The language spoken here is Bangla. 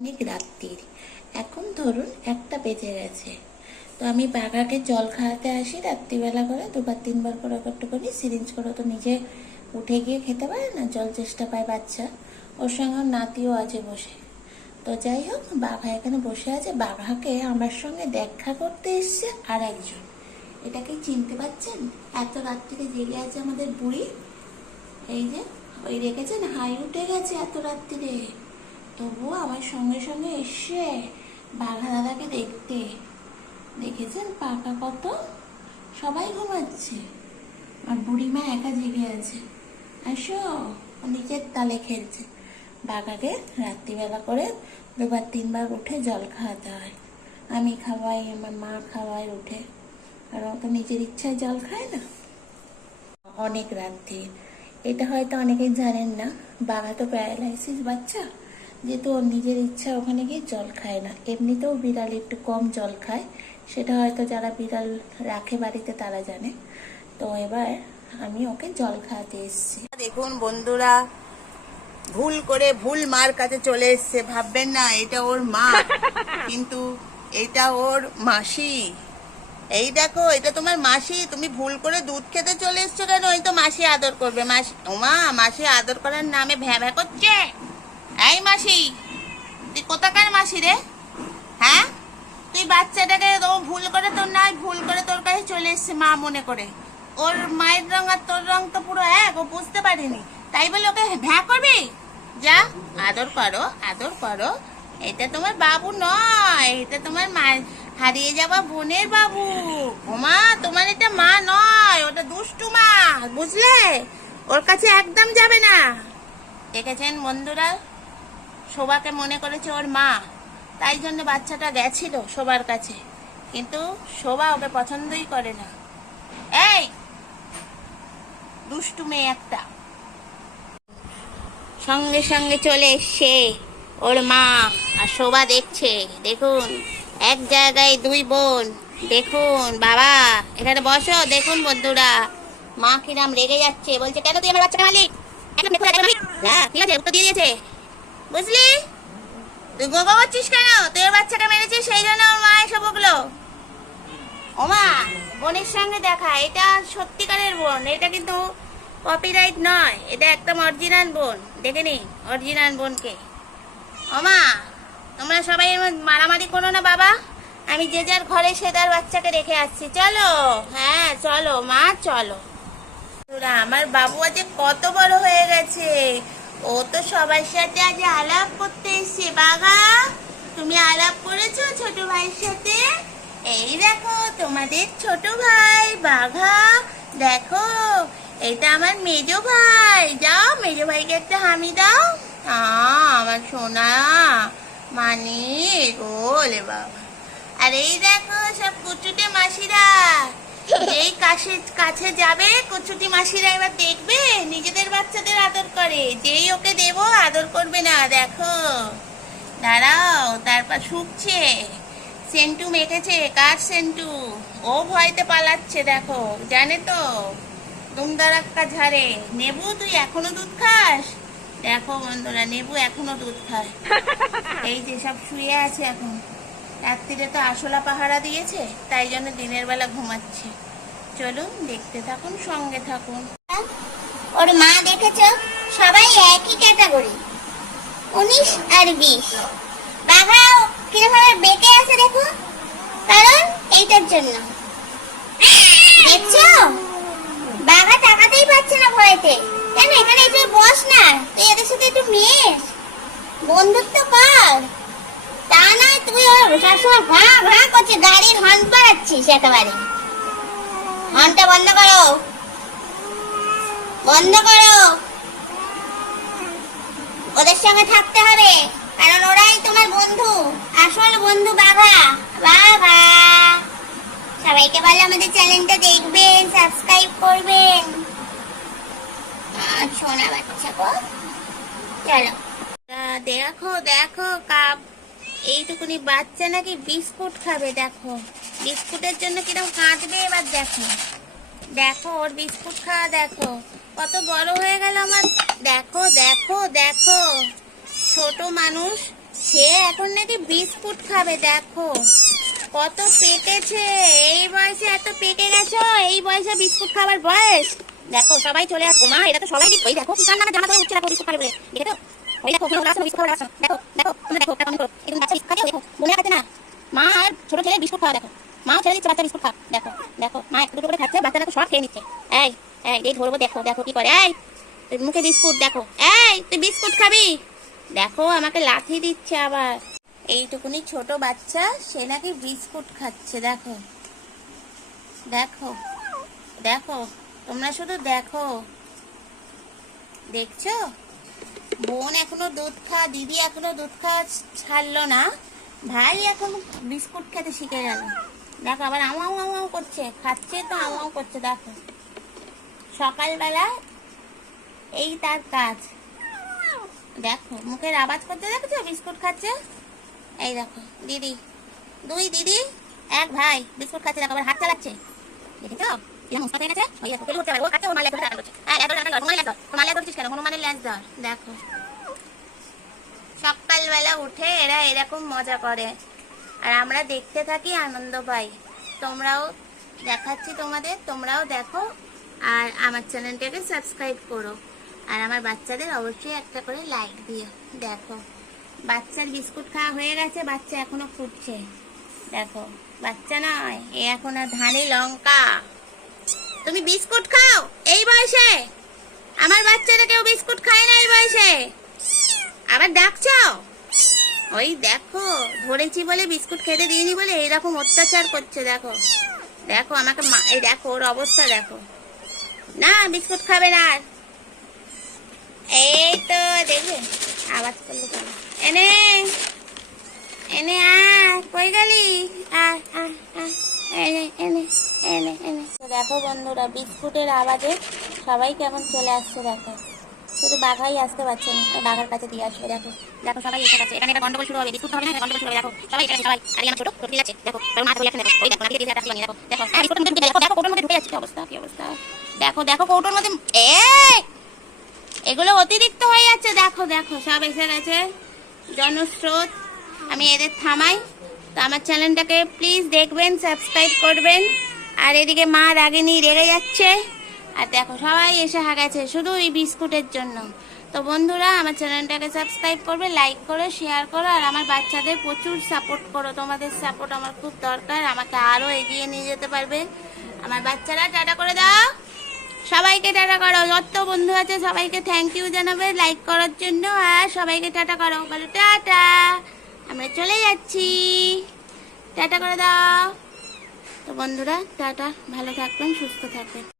অনেক রাত্রির। এখন ধরুন একটা বেজে গেছে। তো আমি বাঘাকে জল খাওয়াতে আসি, রাত্রিবেলা করে দুবার, তিনবার করে একটু করি সিরিঞ্জ করে তো নিজে উঠে গিয়ে খেতে পারে না? জল চেষ্টা পায় বাচ্চা। ওর সঙ্গে নাতিও আছে বসে। তো যাই হোক, বাঘা এখানে বসে আছে। বাঘাকে আমার সঙ্গে দেখা করতে এসছে আর একজন। এটাকে চিনতে পারছেন এত রাত্রিরে জেগে আছে আমাদের বুড়ি। এই যে, ওই রেখেছেন? হাই উঠে গেছে এত রাত্রিরে তবুও আমার সঙ্গে সঙ্গে এসে বাঘা দাদাকে দেখতে। দেখেছেন পাকা কত? সবাই ঘুমাচ্ছে। আর বুড়িমা একা জেগে আছে। আসো নিজের তালে খেলছে। বাঘাকে রাত্রিবেলা করে দুবার তিনবার উঠে জল খাওয়াতে হয়। আমি খাওয়াই, আমার মা খাওয়াই উঠে। আর ও তো নিজের ইচ্ছায় জল খায় না। অনেক রাত্রি। এটা হয়তো অনেকেই জানেন না। বাবা তো প্যারালাইসিস বাচ্চা। যেহেতু ওর নিজের ইচ্ছা ওখানে গিয়ে জল খায় না। এমনিতেও বিড়াল একটু কম জল খায়। সেটা হয়তো যারা বিড়াল রাখে বাড়িতে তারা জানে। তো এবার আমি ওকে জল খাওয়াতে এসেছি। দেখুন বন্ধুরা, ভুল করে ভুল মার কাছে চলে এসছে। ভাববেন না, এটা ওর মা। কিন্তু এটা ওর মাসি। এই দেখো, এটা তোমার মাসি। তুমি ভুল করে দুধ খেতে চলে এসছো কেন? ওই তো মাসি আদর করবে। মাসি ওমা মাসি আদর করার নামে ভ্যা ভ্যা করছে। এই মাসি, তুই কোথাকার মাসি রে? হ্যাঁ? তুই বাচ্চাটাকে ও ভুল করে তোর নাই, ভুল করে তোর কাছে চলে এসছে মা মনে করে। ওর মায়ের রং আর তোর রং তো পুরো এক, ও বুঝতে পারিনি। তাই বলে ওকে ভ্যা করবি? যা, আদর করো আদর করো। এটা তোমার বাবু নয়, এটা তোমার মা, হারিয়ে যাওয়া বোনের বাবু। ওমা তোমার এটা মা নয়, ওটা দুষ্টু মা, বুঝলে? ওর কাছে একদম যাবে না। দেখেছেন বন্ধুরা? শোভাকে মনে করেছে ওর মা। তাই জন্য বাচ্চাটা গেছিল শোবার কাছে। কিন্তু শোভা ওকে পছন্দই করে না। এই, দুষ্টু মেয়ে একটা। সঙ্গে সঙ্গে চলে এসছে ওর মা আর শোভা দেখছে। দেখুন, এক জায়গায় দুই বোন। দেখুন, বাবা, এখানে বসো। দেখুন, বন্ধুরা, মা কিরাম রেগে যাচ্ছে। বলছে, কেন তুই আমার বাচ্চাকে মালিক একদম দিয়ে দিয়েছে। বুঝলি? তুই গোগো করছিস কেন? তুই ওর বাচ্চাকে মেরেছিস সেই জন্য ওর মা এসে বকলো। ওমা বোনের সঙ্গে দেখা এটা সত্যিকারের বোন এটা কিন্তু কপিরাইট নয় এটা একদম অরিজিনাল বোন দেখে নি অরিজিনাল বোনকে। ওমা তোমরা সবাই মারামারি করো না বাবা। আমি যে যার ঘরে সে তার বাচ্চাকে রেখে আসছি। চলো হ্যাঁ চলো মা চলো। তোরা, আমার বাবু আজ কত বড় হয়ে গেছে। ও তো সবার সাথে আজ আলাপ করতে এসছে, বাবা। তুমি আলাপ করেছ ছোট ভাইয়ের সাথে? এই দেখো, তোমাদের ছোট ভাই, বাঘা। দেখো, এটা আমার মেজো ভাই। যাও, মেজো ভাইকে একটা হামি দাও। আমার সোনা। মানে গোলে বাবা। আর এই দেখো, সব কুচুটে মাসিরা। যেই কাছে কাছে যাবে, কুচুটি মাসিরা এবার দেখবে, নিজেদের বাচ্চাদের আদর করে। যেই ওকে দেব, আদর করবে না, দেখো। দাঁড়াও, তারপর শুকছে। সেন্টু মেখেছে কার সেন্টু? ও ভয়তে পালাচ্ছে, দেখো, জানে তো। দুমদারাক্কা ঝাড়ে, নেবু, তুই এখনও দুধ খাস? দেখো বন্ধুরা, নেবু এখনও দুধ খায়। এই যে সব শুয়ে আছে এখন। রাত্রিরে তো আসলা পাহারা দিয়েছে, তাই জন্য দিনের বেলা ঘুমাচ্ছে। চলুন দেখতে থাকুন, সঙ্গে থাকুন। ওর মা দেখেছ? সবাই একই ক্যাটাগরি, উনিশ আর বিশ। বাঘাও কীরকম বেঁকে আছে দেখো, কারণ এইটার জন্য। দেখছ? বাঘা তাকাতেই পারছে না ভয়েতে। কেন এখানে এসে বস না? তুই এদের সাথে একটু মেশ বন্ধুত্ব কর। তা নয় তুই সবসময় ঘা ঘা করছে গাড়ির হর্ন বাড়াচ্ছিস একেবারে হর্নটা বন্ধ করো বন্ধ করো ওদের সঙ্গে থাকতে হবে কারণ ওরাই তোমার বন্ধু আসল বন্ধু বাঘা বাঘা সবাইকে বলে আমাদের চ্যানেলটা দেখবেন সাবস্ক্রাইব করবেন সোনা বাচ্চা গো চলো দেখো দেখো কাপ এইটুকুনি বাচ্চা নাকি বিস্কুট খাবে, দেখো। বিস্কুটের জন্য কীরকম কাঁদবে এবার দেখো। দেখো, ওর বিস্কুট খাওয়া দেখো। কত বড় হয়ে গেল আমার। দেখো দেখো দেখো। ছোট মানুষ, সে এখন নাকি বিস্কুট খাবে, দেখো। কত পেকেছে এই বয়সে এত পেকে গেছো? এই বয়সে বিস্কুট খাবার বয়স? দেখো, সবাই চলে আসব মা এটা তো সবাই ওই দেখো, কি কান্না জামা ধরে উঠছে, দেখো, বিস্কুট খাবে দেখে তো ওই বিস্কুট ছেলে খাওয়া, দেখো। মা ছেড়ে দিচ্ছে, বাচ্চা বিস্কুট খা। দেখো দেখো, মা করে খাচ্ছে সব খেয়ে নিচ্ছে। এই এই এই ধরবো, দেখো দেখো কি করে। এই মুখে বিস্কুট, দেখো। এই, তুই বিস্কুট খাবি? দেখো, আমাকে লাথি দিচ্ছে আবার। এইটুকুনি ছোট বাচ্চা, সে নাকি বিস্কুট খাচ্ছে, দেখো। দেখো দেখো, তোমরা শুধু দেখো। দেখছ? বোন এখনও দুধ খা, দিদি এখনও দুধ খাওয়া ছাড়লো না। ভাই এখন বিস্কুট খেতে শিখে গেল। দেখো আবার আমাও আউ করছে, খাচ্ছে তো আউ করছে, দেখো। সকালবেলা এই তার কাজ। দেখো, মুখের আওয়াজ করতে দেখছ? বিস্কুট খাচ্ছে। এই দেখো, দিদি। দুই দিদি, এক ভাই, বিস্কুট খাচ্ছে, দেখো আবার হাত চালাচ্ছে। দেখেছ? হয়ে টাকা হ্যাঁ সকালবেলা উঠে এরা এরকম মজা করে। আর আমরা দেখতে থাকি আনন্দ পাই। তোমরাও দেখাচ্ছি তোমাদের, তোমরাও দেখো। আর আমার চ্যানেলটাকে সাবস্ক্রাইব করো। আর আমার বাচ্চাদের অবশ্যই একটা করে লাইক দিও। দেখো। বাচ্চার বিস্কুট খাওয়া হয়ে গেছে, বাচ্চা এখনও ফুটছে। দেখো। বাচ্চা নয়, এ এখন আর ধানি লঙ্কা। তুমি বিস্কুট খাও? এই বয়সে? আমার বাচ্চারা কেউ বিস্কুট খায় না এই বয়সে? আবার ডাকছো ওই দেখো, ধরেছি বলে বিস্কুট খেতে দিইনি বলে এইরকম অত্যাচার করছে, দেখো। দেখো আমাকে এই দেখো, ওর অবস্থা দেখো। না, বিস্কুট খাবে না আর। এই তো, দেখবে। আওয়াজ করল এনে এনে আ কই গেলি? আ আ আ দেখো বন্ধুরা, বিস্কুটের আওয়াজে সবাই কেমন চলে আসছে দেখো। শুধু বাঘাই আসতে পারছে না বাঘার কাছে দিয়ে আসবে, দেখো। দেখো সবাই এসে গেছে এখানে একটা গন্ডগোল শুরু হবে, বিস্কুট হবে না গন্ডগোল শুরু হবে, দেখো। সবাই এখানে, সবাই। আর আমার ছোট ছোট দেখো। তোর মা বলে দেখো। ওই দেখো দিয়ে দেখো দেখো হ্যাঁ মধ্যে দেখো দেখো কৌটোর মধ্যে ঢুকে যাচ্ছে। অবস্থা, কি অবস্থা? দেখো দেখো কৌটোর মধ্যে, এই! এগুলো অতিরিক্ত হয়ে যাচ্ছে, দেখো দেখো। সব এসে গেছে। জনস্রোত, আমি এদের থামাই। তো আমার চ্যানেলটাকে প্লিজ দেখবেন, সাবস্ক্রাইব করবেন। আর এদিকে মা রাগিনী রেগে যাচ্ছে। আর দেখো, সবাই এসে হাগাছে শুধু এই বিস্কুটের জন্য। তো বন্ধুরা, আমার চ্যানেলটাকে সাবস্ক্রাইব করবে, লাইক করো, শেয়ার করো, আর আমার বাচ্চাদের প্রচুর সাপোর্ট করো। তোমাদের সাপোর্ট আমার খুব দরকার, আমাকে আরও এগিয়ে নিয়ে যেতে পারবে। আমার বাচ্চারা, টাটা করে দাও। সবাইকে টাটা করো। যত বন্ধু আছে, সবাইকে থ্যাংক ইউ জানাবে লাইক করার জন্য, আর সবাইকে টাটা করো। বলো, টাটা। আমরা চলে যাচ্ছি। টাটা করে দাও। তো বন্ধুরা টাটা। ভালো থাকবেন সুস্থ থাকবেন।